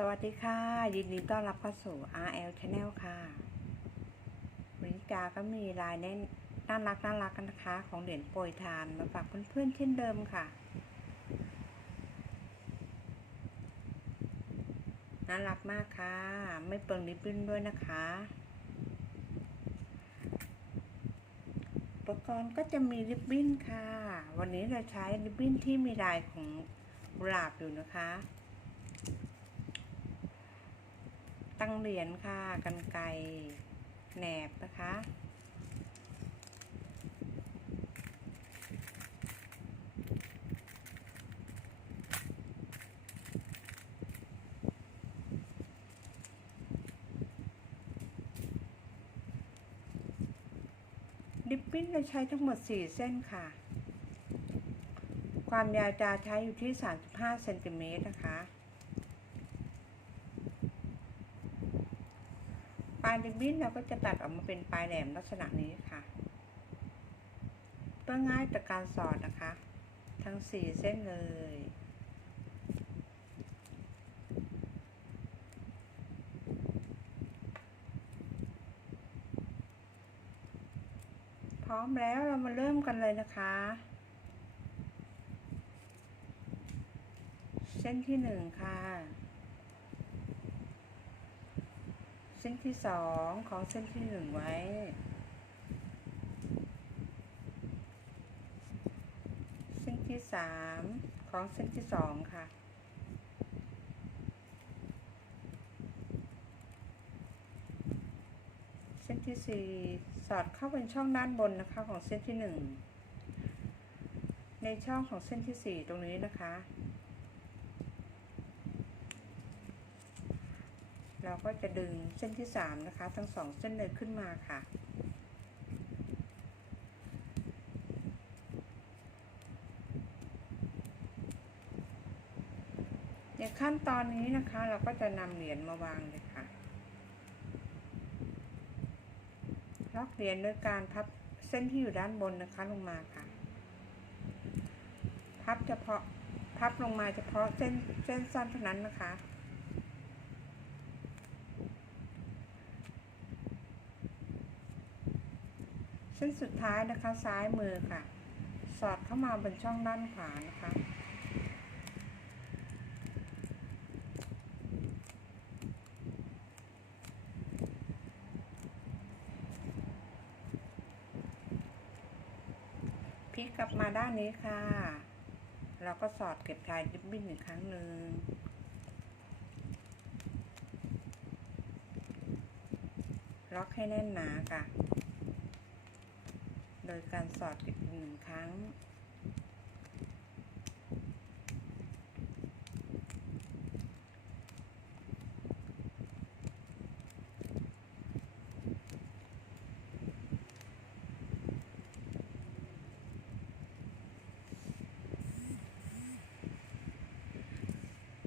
สวัสดีค่ะ ยินดีต้อนรับเข้าสู่ RL Channel ค่ะวันนี้จาก็มีลายเน้นน่ารักน่ารักกันนะคะ ของเหรียญโปรยทานมาฝากเพื่อนๆเช่นเดิมค่ะ น่ารักมากค่ะ ไม่เปลืองริบบิ้นด้วยนะคะอุปกรณ์ก็จะมีริบบิ้นค่ะ วันนี้เราใช้ริบบิ้นที่มีลายของกุหลาบอยู่นะคะ ตั้งเหรียญค่ะกันไกรแหนบนะคะ ดิปปิ้นเราใช้ทั้งหมด 4 เส้นค่ะ ความยาวจะใช้อยู่ที่ 35เซนติเมตรนะคะ ลายริบบิ้นเราก็จะตัดออกมาเป็นปลายแหลมลักษณะนี้ค่ะ เพื่อง่ายต่อการสอดนะคะ ทั้ง4เส้นเลยพร้อมแล้วเรามาเริ่มกันเลยนะคะ เส้นที่หนึ่งค่ะ เส้นที่สองของเส้นที่หนึ่งไว้ เส้นที่สามของเส้นที่สองค่ะ เส้นที่สี่สอดเข้าเป็นช่องด้านบนนะคะของเส้นที่หนึ่งในช่องของเส้นที่สี่ตรงนี้นะคะ เราก็จะดึงเส้นที่สามนะคะ ทั้งสองเส้นเลยขึ้นมาค่ะ ในขั้นตอนนี้นะคะเราก็จะนำเหรียญมาวางเลยค่ะล็อกเหรียญโดยการพับเส้นที่อยู่ด้านบนนะคะลงมาค่ะ พับเฉพาะพับลงมาเฉพาะเส้นเส้นสั้นเท่านั้นนะคะ เส้นสุดท้ายนะคะซ้ายมือค่ะ สอดเข้ามาบนช่องด้านขวานะคะ พลิกกลับมาด้านนี้ค่ะ เราก็สอดเก็บทายริบบิ้นอีกครั้งหนึ่งล็อกให้แน่นหนาค่ะ โดยการสอดเก็บอีกหนึ่งครั้ง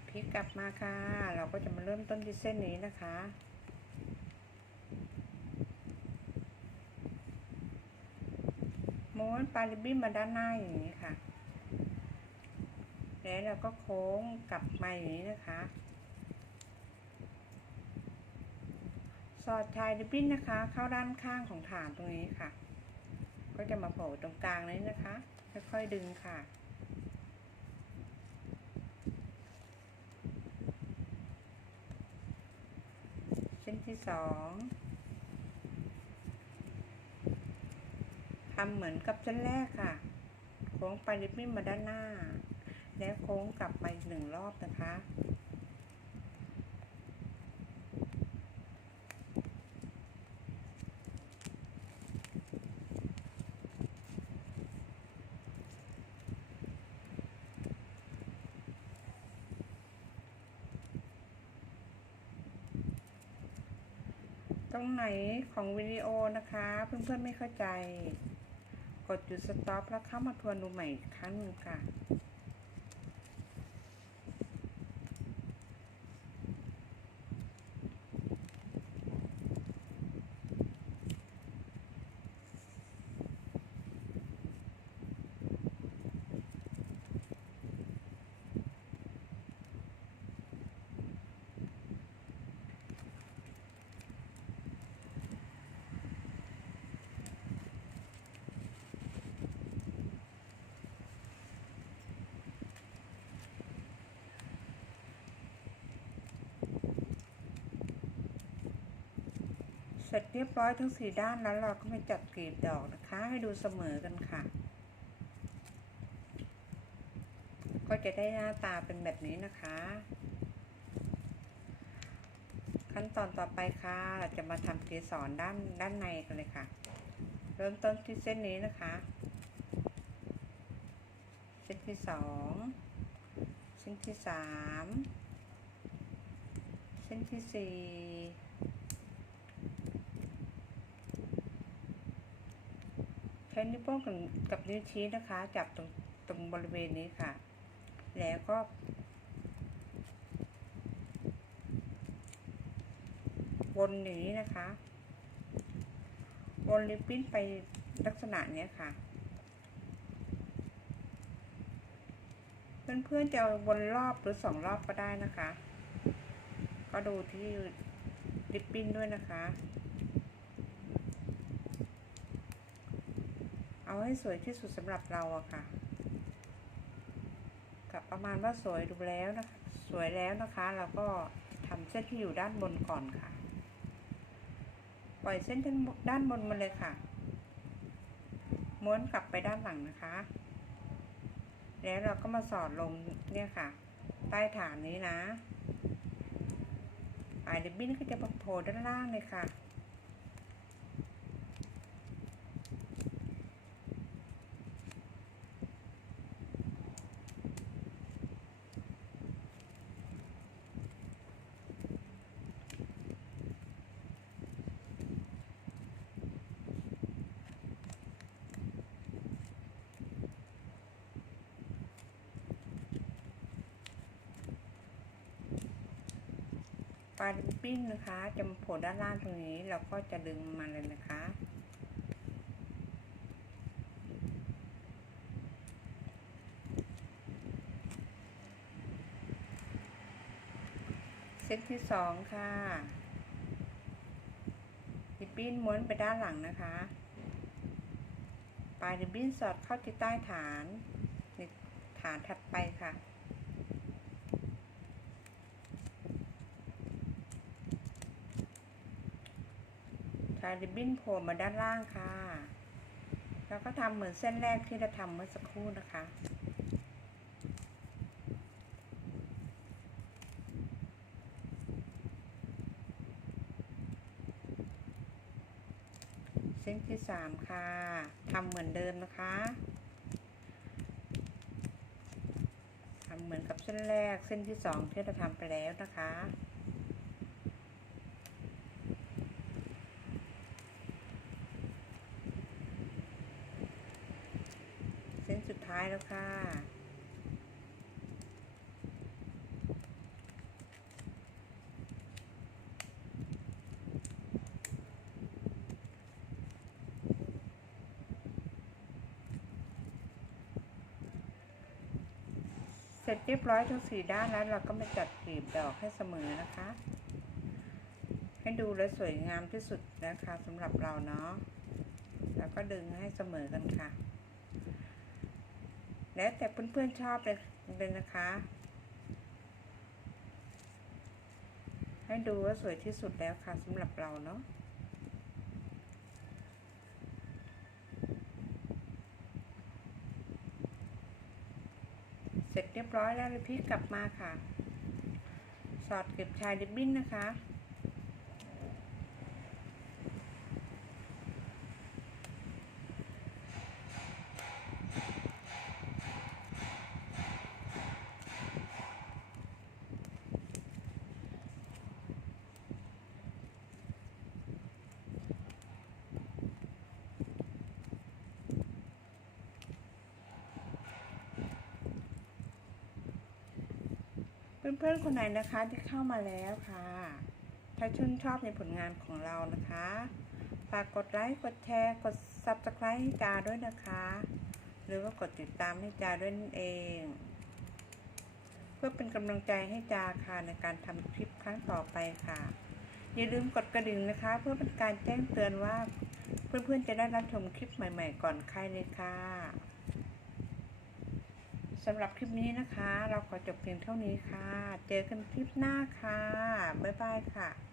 พลิกกลับมาค่ะ เราก็จะมาเริ่มต้นที่เส้นนี้นะคะ ม้วนปลายริบบิ้นมาด้านหน้าอย่างนี้ค่ะ แล้วเราก็โค้งกลับมาอย่างนี้นะคะ สอดชายริบบิ้นนะคะ เข้าด้านข้างของฐานตรงนี้ค่ะ ก็จะมาโผล่ตรงกลางนี้นะคะ ค่อยๆดึงค่ะเส้นที่สอง ทำเหมือนกับเส้นแรกค่ะ โค้งไปริบบิ้นมาด้านหน้า แล้วโค้งกลับไปอีกหนึ่งรอบนะคะตรงไหนของวิดีโอนะคะ เพื่อนๆไม่เข้าใจ กดจุดสต็อปแล้วเข้ามาทวนดูใหม่อีกครั้งหนึ่งค่ะ เสร็จเรียบร้อยทั้งสี่ด้านแล้วเราก็มาจัดกลีบดอกนะคะ ให้ดูเสมอกันค่ะ ก็จะได้หน้าตาเป็นแบบนี้นะคะ ขั้นตอนต่อไปค่ะเราจะมาทำเกสรด้านด้านในกันเลยค่ะ เริ่มต้นที่เส้นนี้นะคะ เส้นที่สองเส้นที่สามเส้นที่สี่ ช้นิ้วโป้งกับกับนิ้วชี้นะคะ จับตรงตรงบริเวณนี้ค่ะ แล้วก็ วนอย่างนี้นะคะ วนริบบิ้นไปลักษณะนี้ค่ะ เพื่อนๆจะวนรอบหรือสองรอบก็ได้นะคะ ก็ดูที่ริบบิ้นด้วยนะคะ เอาให้สวยที่สุดสำหรับเราอะค่ะ กับประมาณว่าสวยดูแล้วนะคะ สวยแล้วนะคะเราก็ทำเส้นที่อยู่ด้านบนก่อนค่ะ ปล่อยเส้นด้านบนมาเลยค่ะ ม้วนกลับไปด้านหลังนะคะ แล้วเราก็มาสอดลงเนี่ยค่ะ ใต้ฐานนี้นะปลายริบบิ้นก็จะโผล่ด้านล่างเลยค่ะ ปลายริบบิ้นนะคะ จะมโผล่ด้านล่างตรงนี้ เราก็จะดึงมาเลยนะคะเส้นที่สองค่ะริบบิ้นม้วนไปด้านหลังนะคะ ปลายริบบิ้นสอดเข้าที่ใต้ฐานในฐานถัดไปค่ะายริบบิ้นโผล่มาด้านล่างค่ะ แล้วก็ทำเหมือนเส้นแรกที่เราทำเมื่อสักครู่นะคะเส้นที่สามค่ะทำเหมือนเดิมนะคะทำเหมือนกับเส้นแรกเส้นที่สองที่เราทำไปแล้วนะคะ เส้นสุด ท้ายแล้วค่ะ เสร็จเรียบร้อยทั้งสี่ด้านแล้วเราก็มาจัดกลีบดอกให้เสมอนะคะ ให้ดูและสวยงามที่สุดนะคะสำหรับเราเนาะแล้วก็ดึงให้เสมอกันค่ะ แล้วแต่เพื่อนๆชอบเลยเลยนะคะ ให้ดูว่าสวยที่สุดแล้วค่ะสำหรับเราเนาะเสร็จเรียบร้อยแล้วเลยพี่กลับมาค่ะ สอดเก็บชายริบบิ้นนะคะ เพื่อนๆคนไหนนะคะที่เข้ามาแล้วค่ะ ถ้าชื่นชอบในผลงานของเรานะคะ ฝากกดไลค์ กดแชร์ กด subscribe ให้จาด้วยนะคะ หรือว่ากดติดตามให้จาด้วยนั่นเอง เพื่อเป็นกำลังใจให้จาค่ะในการทำคลิปครั้งต่อไปค่ะ อย่าลืมกดกระดิ่งนะคะ เพื่อเป็นการแจ้งเตือนว่า เพื่อนๆจะได้รับชมคลิปใหม่ ๆ ก่อนใครเลยค่ะ สำหรับคลิปนี้นะคะ เราขอจบเพียงเท่านี้ค่ะ เจอกันคลิปหน้าค่ะ บ๊ายบายค่ะ